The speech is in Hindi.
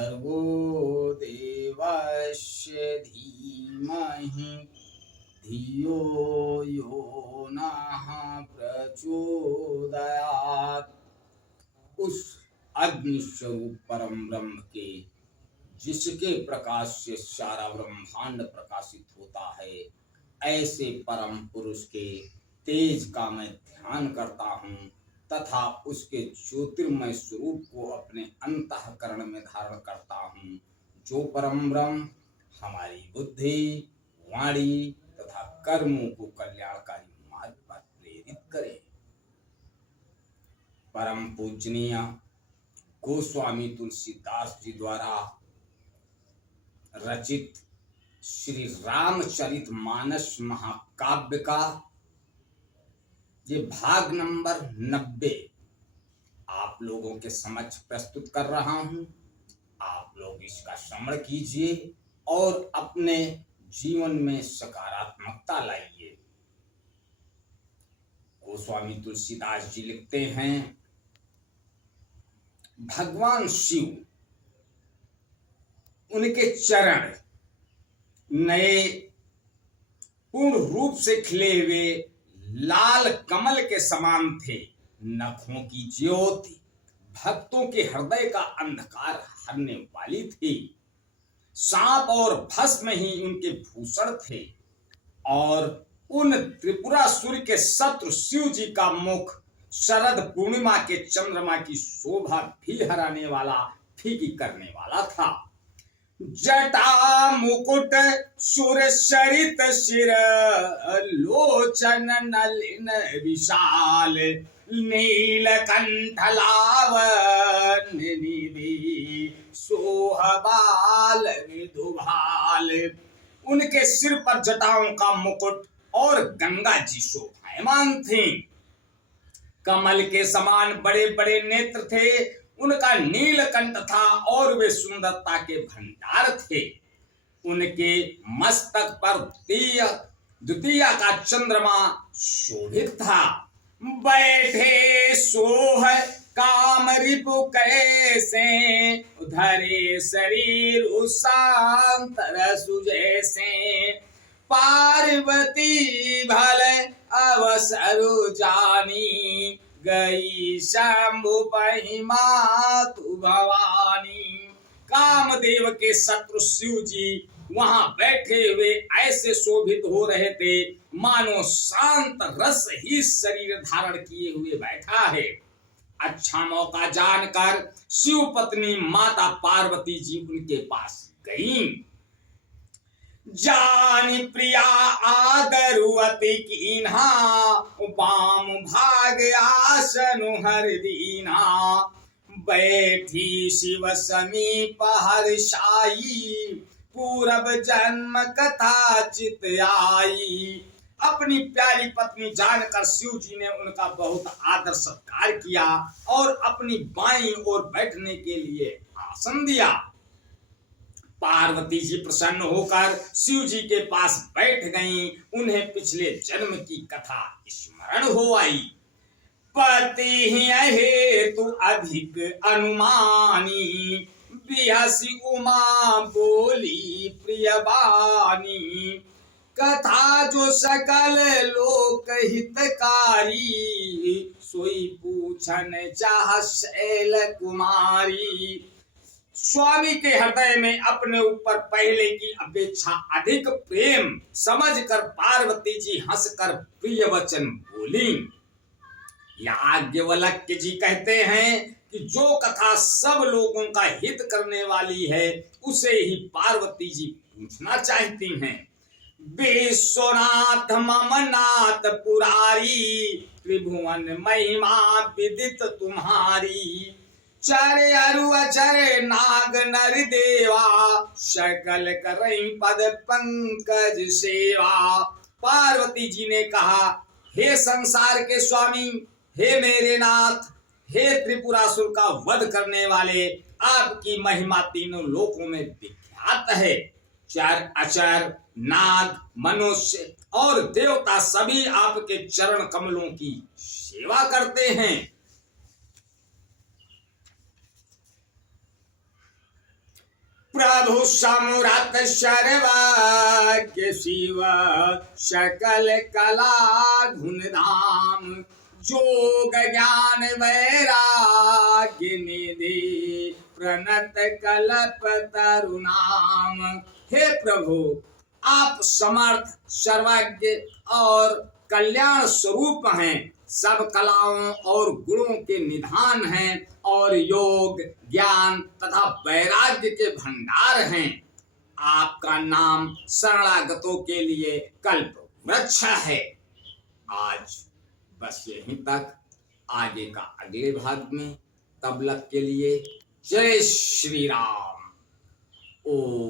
भर्गो देवस्य धीमहि धियो यो नः प्रचोदयात्। उस अग्नि स्वरूप परम ब्रह्म के, जिसके प्रकाश से सारा ब्रह्मांड प्रकाशित होता है, ऐसे परम पुरुष के तेज का मैं ध्यान करता हूँ तथा उसके ज्योतिर्मय स्वरूप को अपने अंतःकरण में धारण करता हूँ, जो परम ब्रह्म हमारी बुद्धि, वाणी तथा कर्मों को कल्याणकारी मार्ग पर प्रेरित करे। परम पूजनीय गोस्वामी तुलसीदास जी द्वारा रचित श्री रामचरितमानस महाकाव्य का ये भाग नंबर 90 आप लोगों के समक्ष प्रस्तुत कर रहा हूं। आप लोग इसका श्रवण कीजिए और अपने जीवन में सकारात्मकता लाइए। गोस्वामी तुलसीदास जी लिखते हैं, भगवान शिव, उनके चरण नए पूर्ण रूप से खिले हुए लाल कमल के समान थे। नखों की ज्योति भक्तों के हृदय का अंधकार हरने वाली थी। सांप और भस्म ही उनके भूषण थे और उन त्रिपुरासुर के शत्रु शिव जी का मुख शरद पूर्णिमा के चंद्रमा की शोभा भी हराने वाला, फीकी करने वाला था। जटा मुकुट सुर सरित शिर लोचन नलिन विशाल नीलकंठ लावण्य निधि सोहबाल विधुभाल। उनके सिर पर जटाओं का मुकुट और गंगा जी शोभायमान थी। कमल के समान बड़े बड़े नेत्र थे। उनका नीलकंठ था और वे सुंदरता के भंडार थे। उनके मस्तक पर द्वितीय का चंद्रमा शोभित था। बैठे सोह काम रिपु कैसे धरे शरीर उसांतर सुजैसे। पार्वती भल अवसर जानी गई शंभु महिमा तु भवानी। कामदेव के शत्रु शिव जी वहां बैठे हुए ऐसे शोभित हो रहे थे मानो शांत रस ही शरीर धारण किए हुए बैठा है। अच्छा मौका जानकर शिव पत्नी माता पार्वती जी उनके पास गईं। जानी प्रिया आदरुवती कीन्हा उपाम भाग आसनु हर दीना। बैठी शिव समीप हर्षाई पूरब जन्म कथा चित आई। अपनी प्यारी पत्नी जानकर शिव जी ने उनका बहुत आदर सत्कार किया और अपनी बाईं ओर बैठने के लिए आसन दिया। पार्वती जी प्रसन्न होकर शिव जी के पास बैठ गईं। उन्हें पिछले जन्म की कथा स्मरण हो आई। पति हेतु अधिक अनुमानी बिहसी उमा बोली प्रियवानी। कथा जो सकल लोक हितकारी सोई पूछन चाह शैल कुमारी। स्वामी के हृदय में अपने ऊपर पहले की अपेक्षा अधिक प्रेम समझकर पार्वती जी हंसकर प्रिय वचन बोली। याज्ञवल्क्य जी कहते हैं कि जो कथा सब लोगों का हित करने वाली है उसे ही पार्वती जी पूछना चाहती हैं। विश्वनाथ मम नाथ पुरारी त्रिभुवन महिमा विदित तुम्हारी। चरे अरु अचरे नाग नर देवा सकल करई पद पंकज सेवा। पार्वती जी ने कहा, हे संसार के स्वामी, हे मेरे नाथ, हे त्रिपुरासुर का वध करने वाले, आपकी महिमा तीनों लोकों में विख्यात है। चर अचर नाग मनुष्य और देवता सभी आपके चरण कमलों की सेवा करते हैं। प्रभु समृत सर्वज्ञ शिव सकल कला गुण धाम जोग ज्ञान वैराग्य निधि प्रणत कल्प तरुणाम। हे प्रभु, आप समर्थ, सर्वज्ञ और कल्याण स्वरूप हैं, सब कलाओं और गुणों के निधान हैं और योग ज्ञान तथा वैराग्य के भंडार हैं। आपका नाम शरणागतों के लिए कल्प वृक्ष है। आज बस यहीं तक, आगे का अगले भाग में। तब तक के लिए जय श्री राम। ओम।